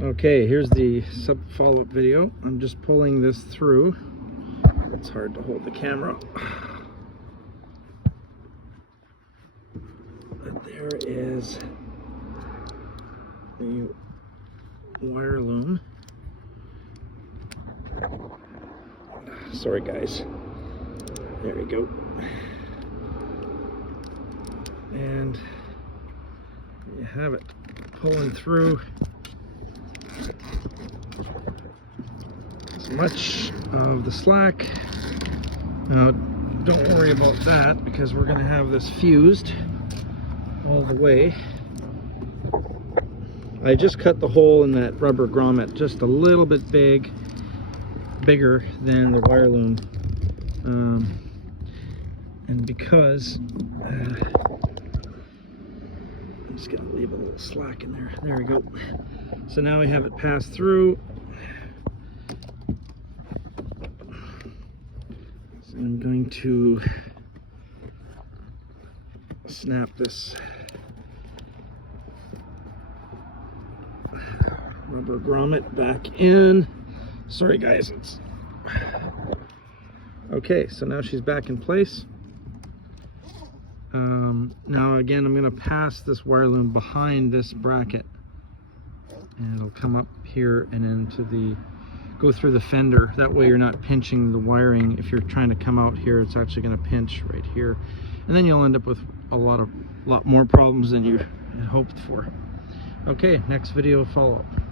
Okay, here's the follow-up video. I'm just pulling this through. It's hard to hold the camera. But there is the wire loom. Sorry guys. There we go. And you have it pulling through as much of the slack. Now don't worry about that because we're going to have this fused all the way. I just cut the hole in that rubber grommet just a little bit bigger than the wire loom, and because I'm just gonna leave a little slack in there. There we go. So now we have it pass through. So I'm going to snap this rubber grommet back in. Sorry guys, it's okay. So now she's back in place. Now again, I'm going to pass this wire loom behind this bracket, and it'll come up here and into go through the fender. That way you're not pinching the wiring. If you're trying to come out here, it's actually going to pinch right here, and then you'll end up with a lot more problems than you had hoped for. Okay, next video follow-up.